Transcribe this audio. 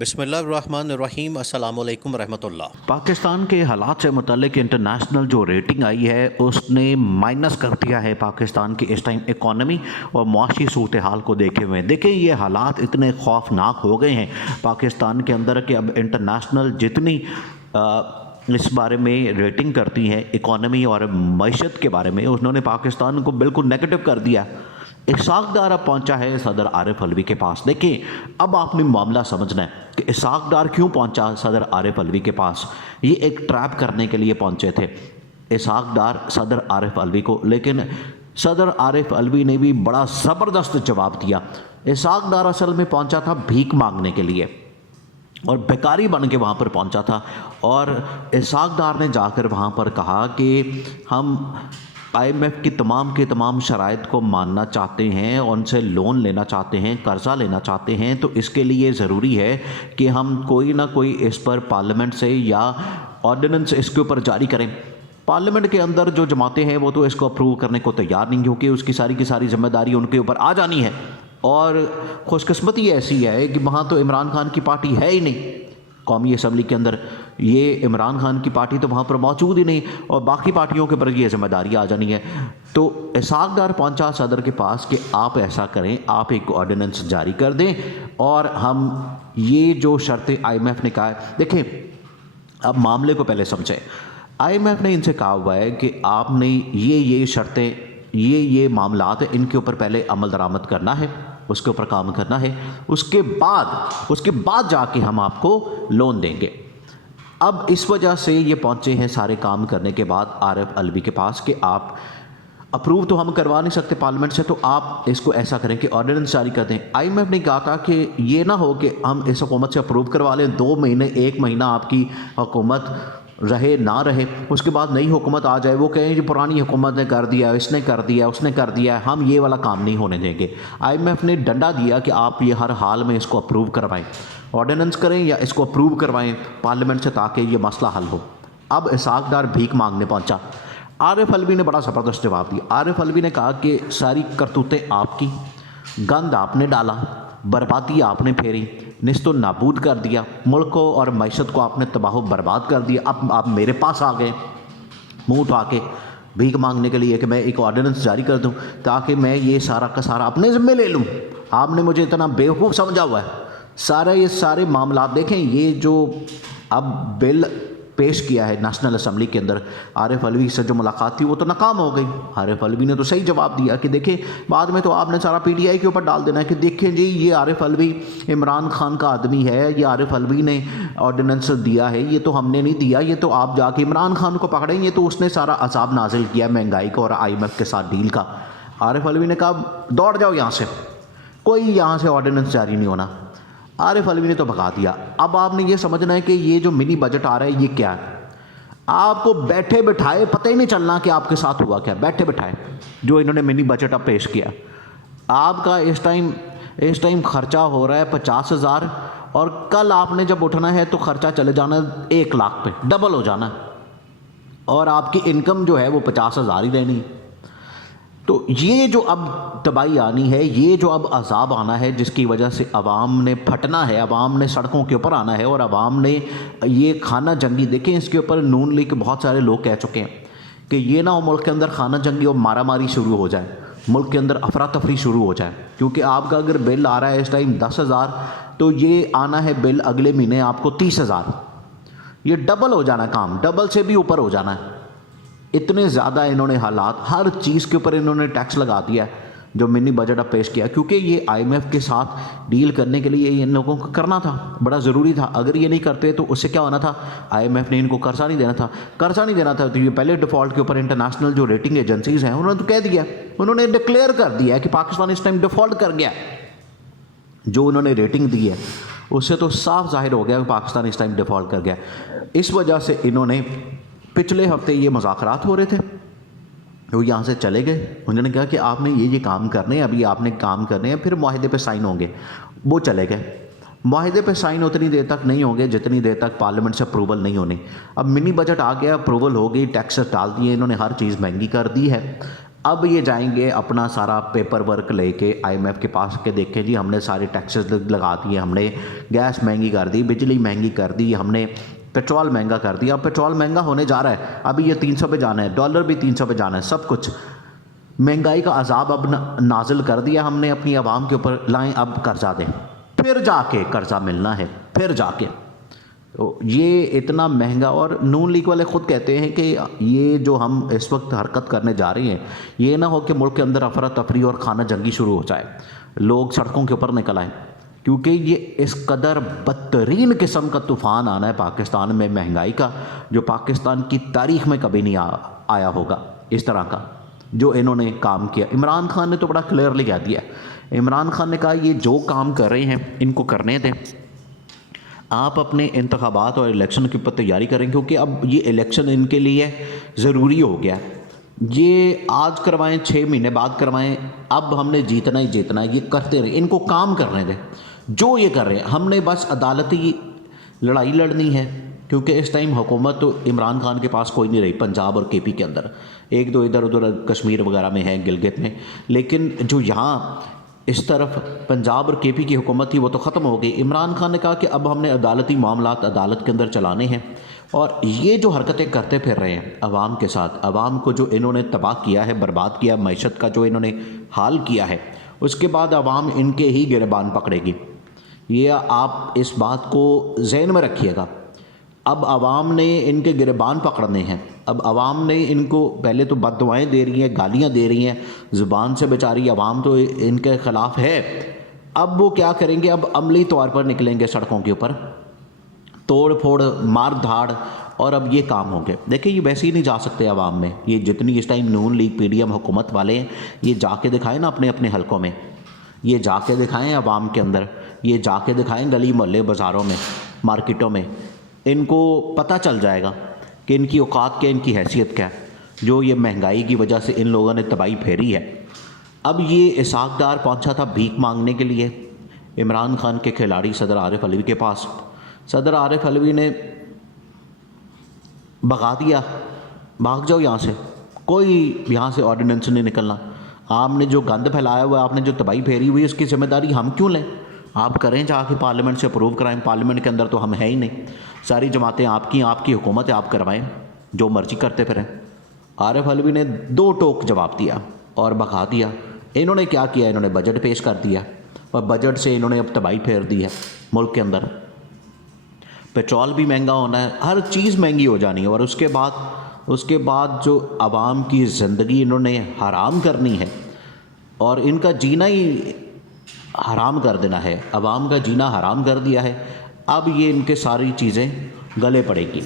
بسم اللہ الرحمن الرحیم۔ السلام علیکم ورحمۃ اللہ۔ پاکستان کے حالات سے متعلق انٹرنیشنل جو ریٹنگ آئی ہے اس نے مائنس کر دیا ہے پاکستان کی اس ٹائم اکانومی اور معاشی صورتحال کو دیکھے ہوئے۔ دیکھیں یہ حالات اتنے خوفناک ہو گئے ہیں پاکستان کے اندر کہ اب انٹرنیشنل جتنی اس بارے میں ریٹنگ کرتی ہیں اکانومی اور معیشت کے بارے میں، انہوں نے پاکستان کو بالکل نیگیٹو کر دیا۔ اسحاق ڈار اب پہنچا ہے صدر عارف علوی کے پاس۔ دیکھیں اب آپ نے معاملہ سمجھنا ہے کہ اسحاق ڈار کیوں پہنچا صدر عارف علوی کے پاس۔ یہ ایک ٹریپ کرنے کے لیے پہنچے تھے اسحاق ڈار صدر عارف علوی کو، لیکن صدر عارف علوی نے بھی بڑا زبردست جواب دیا۔ اسحاق ڈار اصل میں پہنچا تھا بھیک مانگنے کے لیے اور بیکاری بن کے وہاں پر پہنچا تھا، اور اسحاق ڈار نے جا کر وہاں پر کہا کہ ہم آئی ایم ایف کی تمام شرائط کو ماننا چاہتے ہیں، ان سے لون لینا چاہتے ہیں، قرضہ لینا چاہتے ہیں، تو اس کے لیے ضروری ہے کہ ہم کوئی نہ کوئی اس پر پارلیمنٹ سے یا آرڈیننس اس کے اوپر جاری کریں۔ پارلیمنٹ کے اندر جو جماعتیں ہیں وہ تو اس کو اپروو کرنے کو تیار نہیں، کیونکہ اس کی ساری ذمہ داری ان کے اوپر آ جانی ہے، اور خوش قسمتی ایسی ہے کہ وہاں تو عمران خان کی پارٹی ہے ہی نہیں قومی اسمبلی کے اندر۔ یہ عمران خان کی پارٹی تو وہاں پر موجود ہی نہیں، اور باقی پارٹیوں کے اوپر یہ ذمہ داری آ جانی ہے۔ تو اسحاق ڈار پہنچا صدر کے پاس کہ آپ ایسا کریں، آپ ایک آرڈیننس جاری کر دیں، اور ہم یہ جو شرطیں آئی ایم ایف نے کہا ہے، دیکھیں اب معاملے کو پہلے سمجھیں۔ آئی ایم ایف نے ان سے کہا ہوا ہے کہ آپ نے یہ شرطیں، یہ معاملات ہیں، ان کے اوپر پہلے عمل درآمد کرنا ہے، اس کے اوپر کام کرنا ہے، اس کے بعد جا کے ہم آپ کو لون دیں گے۔ اب اس وجہ سے یہ پہنچے ہیں سارے کام کرنے کے بعد عارف علوی کے پاس کہ آپ اپروو تو ہم کروا نہیں سکتے پارلیمنٹ سے، تو آپ اس کو ایسا کریں کہ آرڈیننس جاری کر دیں۔ آئی ایم ایف نے کہا تھا کہ یہ نہ ہو کہ ہم اس حکومت سے اپروو کروا لیں، 2 مہینے 1 مہینہ آپ کی حکومت رہے نہ رہے، اس کے بعد نئی حکومت آ جائے، وہ کہیں جو پرانی حکومت نے کر دیا، اس نے کر دیا، ہم یہ والا کام نہیں ہونے دیں گے۔ آئی ایم ایف نے ڈنڈا دیا کہ آپ یہ ہر حال میں اس کو اپروو کروائیں، آرڈیننس کریں یا اس کو اپروو کروائیں پارلیمنٹ سے، تاکہ یہ مسئلہ حل ہو۔ اب اسحاق ڈار بھیک مانگنے پہنچا۔ عارف علوی نے بڑا زبردست جواب دیا۔ عارف علوی نے کہا کہ ساری کرتوتیں آپ کی، گند آپ نے ڈالا، بربادی آپ نے پھیری، نیست و نابود کر دیا، ملک کو اور معیشت کو آپ نے تباہ و برباد کر دیا۔ اب آپ میرے پاس آ گئے منہ اٹھا کے بھیک مانگنے کے لیے کہ میں ایک آرڈیننس جاری کر دوں تاکہ میں یہ سارا کا سارا اپنے ذمہ لے لوں۔ آپ نے مجھے اتنا بیوقوف سمجھا ہوا ہے۔ یہ سارے معاملات دیکھیں، یہ جو اب بل پیش کیا ہے نیشنل اسمبلی کے اندر، عارف علوی سے جو ملاقات تھی وہ تو ناکام ہو گئی۔ عارف علوی نے تو صحیح جواب دیا کہ دیکھیں بعد میں تو آپ نے سارا پی ٹی آئی کے اوپر ڈال دینا ہے کہ دیکھیں جی یہ عارف علوی عمران خان کا آدمی ہے، یہ عارف علوی نے آرڈیننس دیا ہے، یہ تو ہم نے نہیں دیا، یہ تو آپ جا کے عمران خان کو پکڑیں، یہ تو اس نے سارا عذاب نازل کیا مہنگائی کا اور آئی ایم ایف کے ساتھ ڈیل کا۔ عارف علوی نے کہا دوڑ جاؤ یہاں سے، کوئی یہاں سے آرڈیننس جاری نہیں ہونا۔ عارف علوی نے تو بھگا دیا۔ اب آپ نے یہ سمجھنا ہے کہ یہ جو منی بجٹ آ رہا ہے یہ کیا ہے۔ آپ کو بیٹھے بٹھائے پتہ ہی نہیں چلنا کہ آپ کے ساتھ ہوا کیا، بیٹھے بٹھائے جو انہوں نے منی بجٹ اب پیش کیا۔ آپ کا اس ٹائم خرچہ ہو رہا ہے 50,000، اور کل آپ نے جب اٹھنا ہے تو خرچہ چلے جانا 1 لاکھ پہ، ڈبل ہو جانا، اور آپ کی انکم جو ہے وہ 50,000 ہی رہنی۔ تو یہ جو اب تباہی آنی ہے، یہ جو اب عذاب آنا ہے، جس کی وجہ سے عوام نے پھٹنا ہے، عوام نے سڑکوں کے اوپر آنا ہے، اور عوام نے یہ خانہ جنگی، دیکھیں اس کے اوپر نون لیگ کے بہت سارے لوگ کہہ چکے ہیں کہ یہ نہ ہو ملک کے اندر خانہ جنگی اور مارا ماری شروع ہو جائے، ملک کے اندر افراتفری شروع ہو جائے، کیونکہ آپ کا اگر بل آ رہا ہے اس ٹائم 10,000 تو یہ آنا ہے بل اگلے مہینے آپ کو 30,000، یہ ڈبل ہو جانا، کام ڈبل سے بھی اوپر ہو جانا ہے۔ اتنے زیادہ انہوں نے حالات، ہر چیز کے اوپر انہوں نے ٹیکس لگا دیا ہے جو منی بجٹ اب پیش کیا، کیونکہ یہ آئی ایم ایف کے ساتھ ڈیل کرنے کے لیے ان لوگوں کو کرنا تھا، بڑا ضروری تھا۔ اگر یہ نہیں کرتے تو اس سے کیا ہونا تھا، آئی ایم ایف نے ان کو قرضہ نہیں دینا تھا، تو یہ پہلے ڈیفالٹ کے اوپر انٹرنیشنل جو ریٹنگ ایجنسیز ہیں انہوں نے تو کہہ دیا، انہوں نے ڈکلیئر کر دیا ہے کہ پاکستان اس ٹائم ڈیفالٹ کر گیا۔ جو انہوں نے ریٹنگ دی ہے اس سے تو صاف ظاہر ہو گیا کہ پاکستان اس ٹائم ڈیفالٹ کر گیا۔ اس وجہ سے انہوں نے پچھلے ہفتے یہ مذاکرات ہو رہے تھے، وہ یہاں سے چلے گئے، انہوں نے کہا کہ آپ نے یہ کام کرنے ہیں، ابھی آپ نے کام کرنے ہیں، پھر معاہدے پہ سائن ہوں گے۔ وہ چلے گئے، معاہدے پہ سائن اتنی دیر تک نہیں ہوں گے جتنی دیر تک پارلیمنٹ سے اپروول نہیں ہونی۔ اب منی بجٹ آ گیا، اپروول ہو گئی، ٹیکسز ڈال دیے انہوں نے، ہر چیز مہنگی کر دی ہے۔ اب یہ جائیں گے اپنا سارا پیپر ورک لے کے IMF کے پاس کہ دیکھیں جی ہم نے سارے ٹیکسز لگا دیے، ہم نے گیس مہنگی کر دی، بجلی مہنگی کر دی، ہم نے پیٹرول مہنگا کر دیا، اب پیٹرول مہنگا ہونے جا رہا ہے، ابھی یہ 300 پہ جانا ہے، ڈالر بھی 300 پہ جانا ہے، سب کچھ مہنگائی کا عذاب اب نازل کر دیا ہم نے اپنی عوام کے اوپر، لائیں اب قرضہ دیں، پھر جا کے قرضہ ملنا ہے، پھر جا کے یہ اتنا مہنگا۔ اور نون لیگ والے خود کہتے ہیں کہ یہ جو ہم اس وقت حرکت کرنے جا رہے ہیں یہ نہ ہو کہ ملک کے اندر افراتفری اور خانہ جنگی شروع ہو جائے، لوگ سڑکوں کے اوپر نکل آئیں، کیونکہ یہ اس قدر بدترین قسم کا طوفان آنا ہے پاکستان میں مہنگائی کا، جو پاکستان کی تاریخ میں کبھی نہیں آیا ہوگا اس طرح کا جو انہوں نے کام کیا۔ عمران خان نے تو بڑا کلیئرلی کہہ دیا، عمران خان نے کہا یہ جو کام کر رہے ہیں ان کو کرنے دیں، آپ اپنے انتخابات اور الیکشن کے اوپر تیاری کریں، کیونکہ اب یہ الیکشن ان کے لیے ضروری ہو گیا، یہ آج کروائیں 6 مہینے بعد کروائیں، اب ہم نے جیتنا ہی جیتنا ہے، یہ کرتے رہے، ان کو کام کرنے دیں جو یہ کر رہے ہیں، ہم نے بس عدالتی لڑائی لڑنی ہے، کیونکہ اس ٹائم حکومت تو عمران خان کے پاس کوئی نہیں رہی پنجاب اور KP کے اندر، ایک دو ادھر ادھر کشمیر وغیرہ میں ہے، گلگت میں، لیکن جو یہاں اس طرف پنجاب اور KP کی حکومت تھی وہ تو ختم ہو گئی۔ عمران خان نے کہا کہ اب ہم نے عدالتی معاملات عدالت کے اندر چلانے ہیں، اور یہ جو حرکتیں کرتے پھر رہے ہیں عوام کے ساتھ، عوام کو جو انہوں نے تباہ کیا ہے، برباد کیا، معیشت کا جو انہوں نے حال کیا ہے، اس کے بعد عوام ان کے ہی گریبان پکڑے گی، یہ آپ اس بات کو ذہن میں رکھیے گا۔ اب عوام نے ان کے گریبان پکڑنے ہیں، اب عوام نے ان کو پہلے تو بد دعائیں دے رہی ہیں، گالیاں دے رہی ہیں، زبان سے بیچاری عوام تو ان کے خلاف ہے، اب وہ کیا کریں گے، اب عملی طور پر نکلیں گے سڑکوں کے اوپر، توڑ پھوڑ مار دھاڑ، اور اب یہ کام ہوں گے۔ دیکھیں یہ ویسے ہی نہیں جا سکتے عوام میں، یہ جتنی اس ٹائم نون لیگ PDM حکومت والے ہیں یہ جا کے دکھائیں نا اپنے اپنے حلقوں میں، یہ جا کے دکھائیں عوام کے اندر، یہ جا کے دکھائیں گلی محلے بازاروں میں مارکیٹوں میں، ان کو پتہ چل جائے گا کہ ان کی اوقات کیا، ان کی حیثیت کیا ہے، جو یہ مہنگائی کی وجہ سے ان لوگوں نے تباہی پھیری ہے۔ اب یہ اسحاق ڈار پہنچا تھا بھیک مانگنے کے لیے عمران خان کے کھلاڑی صدر عارف علوی کے پاس، صدر عارف علوی نے بھگا دیا، بھاگ جاؤ یہاں سے، کوئی یہاں سے آرڈیننس نہیں نکلنا، آپ نے جو گند پھیلایا ہوا ہے، آپ نے جو تباہی پھیری ہوئی ہے، اس کی ذمہ داری ہم کیوں لیں، آپ کریں جا کے پارلیمنٹ سے اپروو کرائیں، پارلیمنٹ کے اندر تو ہم ہیں ہی نہیں، ساری جماعتیں آپ کی حکومت ہے، آپ کروائیں جو مرضی کرتے پھریں۔ عارف علوی نے 2 ٹوک جواب دیا اور بھگا دیا۔ انہوں نے کیا کیا، انہوں نے بجٹ پیش کر دیا، اور بجٹ سے انہوں نے اب تباہی پھیر دی ہے ملک کے اندر، پیٹرول بھی مہنگا ہونا ہے، ہر چیز مہنگی ہو جانی ہے، اور اس کے بعد جو عوام کی زندگی انہوں نے حرام کرنی ہے، اور ان کا جینا ہی حرام کر دینا ہے، عوام کا جینا حرام کر دیا ہے، اب یہ ان کے ساری چیزیں گلے پڑے گی۔